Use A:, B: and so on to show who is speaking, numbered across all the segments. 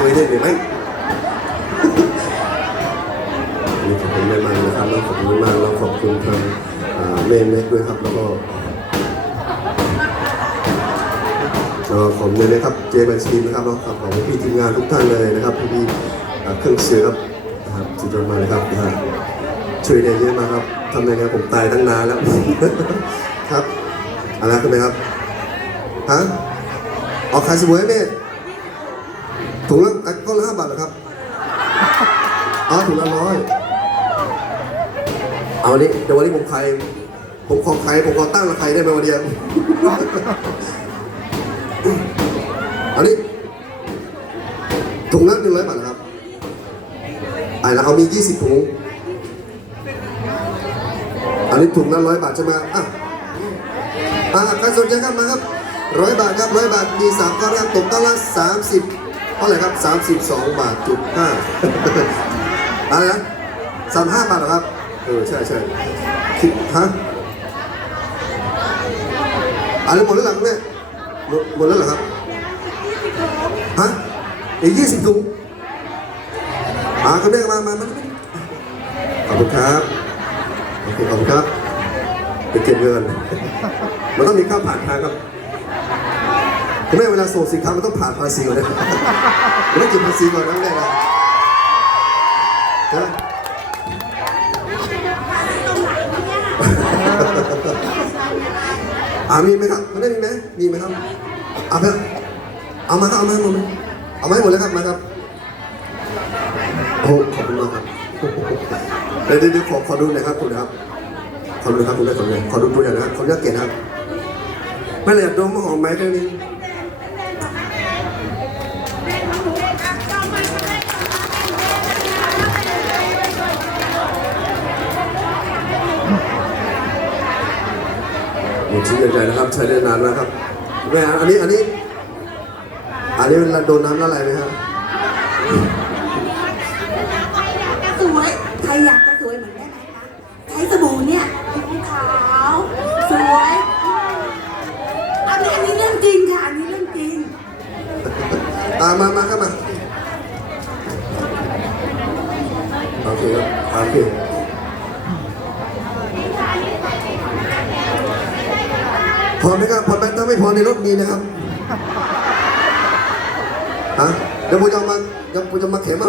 A: ตัวได้ไหรือไม่นี่ขอบคุณแม่มันนะครับแล้วขอบคุณมากแล้วขอบคุณทางอ่าแม่เม็กด้วยครับ แล้วก็ขอบคุณเลยครับเจบัญชีนะครับแล้วก็ขอบคุณพี่ทีมงานทุกท่านเลยนะครับพี่พี่ๆเครื่องเสียงครับนะครับสุดยอดมากเลยครับช่วยได้เยอะมากครับทำไมเนี่ยผมตายตั้งนานแล้วครับอะไรกันไหมครับฮะออกขายสมุนไพร ถุงละก้อนละห้าบาทเหรอครับอ๋อถุงละร้อยเอาวันนี้เดี๋ยววันนี้ผมขายผมขอขายผมขอตั้งราคาได้ไหมวันเดียวอันนี้ถุงละหนึ่งร้อยบาทครับไอ้ละเอามียี่สิบถุงอันนี้ถุงละร้อยบาทใช่ไหมอะอะใครสนใจครับมาครับร้อยบาทครับร้อยบาทมีสามก้อนครับตกก้อนละสามสิบ ท่าไหร่ครับสามสิบสองบาทจุดห้าอะไรนะสามห้าบาทเหรอครับ เออ ใช่ใช่คิดฮะอันนี้หมดแล้วหรอคุณแม่หมดหมดแล้วเหรอครับ ฮะอีกยี่สิบถุงอ่าคุณแม่มามามาขอบคุณครับโอเคขอบคุณครับไปเก็บเงินมันต้องมีค่าผ่านทางครับ คุณแม่เวลาส่งสินค้ามันต้องผ่านภาษีก่อนนะมันต้องเก็บภาษีก่อนนะแม่นะนะอ่ามีไหมครับมันได้มีไหมมีไหมครับเอาไปเอามาครับเอามาหมดเลยเอามาให้หมดเลยครับมาครับโอ้ขอบคุณมากครับเดี๋ยวเดี๋ยวขอขอดูหน่อยครับคุณนะครับขอดูครับคุณได้ขอดูหน่อยขอดูตัวอย่างนะครับขออนุญาตเก็บนะครับไม่เลยดมหอมไหมแค่นี้ ใหญ่ๆนะครับ ใช้ได้นานแล้วครับแม่อันนี้อันนี้อันนี้เวลาโดนน้ำละลายไหมครับ
B: สวยใครอยากจะสวยเหมือนแม่ไหมคะใช้สบู่เนี่ยผิวขาวสวยอันนี้อันนี้เรื่องจริงค่ะอันนี้เรื่องจริง
A: ตามมามาครับมาโอเคครับโอเค พอไหมครับพอไหมถ้าไม่พอในรถมีนะครับฮะเดี๋ยวผมจะมาเดี๋ยวผมจะมาเข็มมา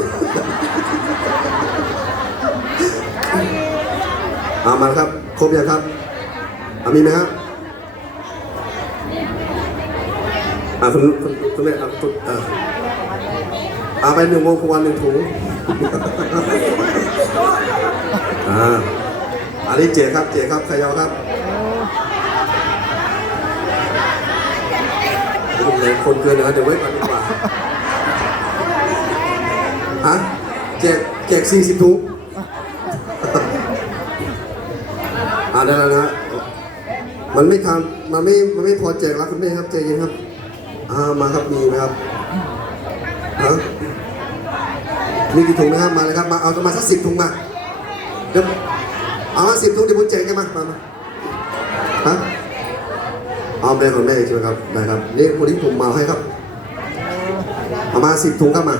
A: เอามาครับ ครบยังครับอะมีไหมครับอ่าคุณคุณคุณแม่เอาคุณอ่าเอาไปหนึ่งโมงวันหนึ่งถุงอ่าอันนี้เจครับ เจครับขยาวครับ คนเลยคนเกินนะครับเดี๋ยวไว้ก่อนดีกว่าฮะแจกแจกสี่สิบถุงอ่าได้แล้วนะมันไม่ทำมันไม่มันไม่พอแจกแล้วคุณแม่ครับใจเย็นครับอ่ามาครับมีไหมครับฮะมีกี่ถุงนะครับมาเลยครับมาเอามาสักสิบถุงมาเดี๋ยวเอาสิบถุงเดี๋ยวผมแจกกันมามามาฮะ เอาแม่ของแม่ใช่ไหมครับได้ครับนี่คนที่ผมมาให้ครับเอามาสิบถุงครับมา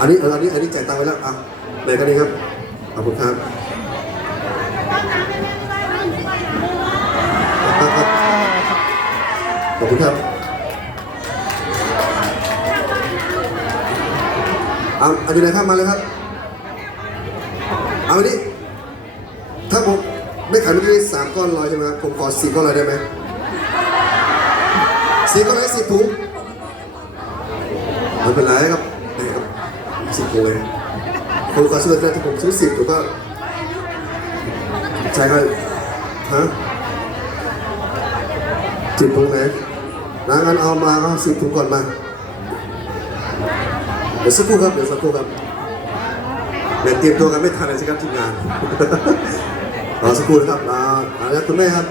A: อันนี้เอออันนี้อันนี้จ่ายตังค์ไว้แล้วอะแบ่งกันนี้ครับขอบคุณครับครับครับขอบคุณครับเอาอันนี้นครับมาเลยครับ เอาอันนี้ ไม่ขายเมื่อกี้สามก้อนร้อยใช่ไหมครับผมขอสี่ก้อนร้อยได้ไหมสี่ก้อนร้อยสิบถุงไม่เป็นไรครับได้ครับสิบถุงเลยผมขอซื้อแต่ถ้าผมซื้อสิบถุงก็ใช่ครับฮะสิบถุงไหนนะงั้นเอามาเอาสิบถุงก่อนมาเดี๋ยวสักครู่ครับเดี๋ยวสักครู่ครับเดี๋ยวเตรียมตัวกันไม่ทันเลยสิครับทีมงาน รอสักครู่นะครับรอเอาละคุณแม่ครับ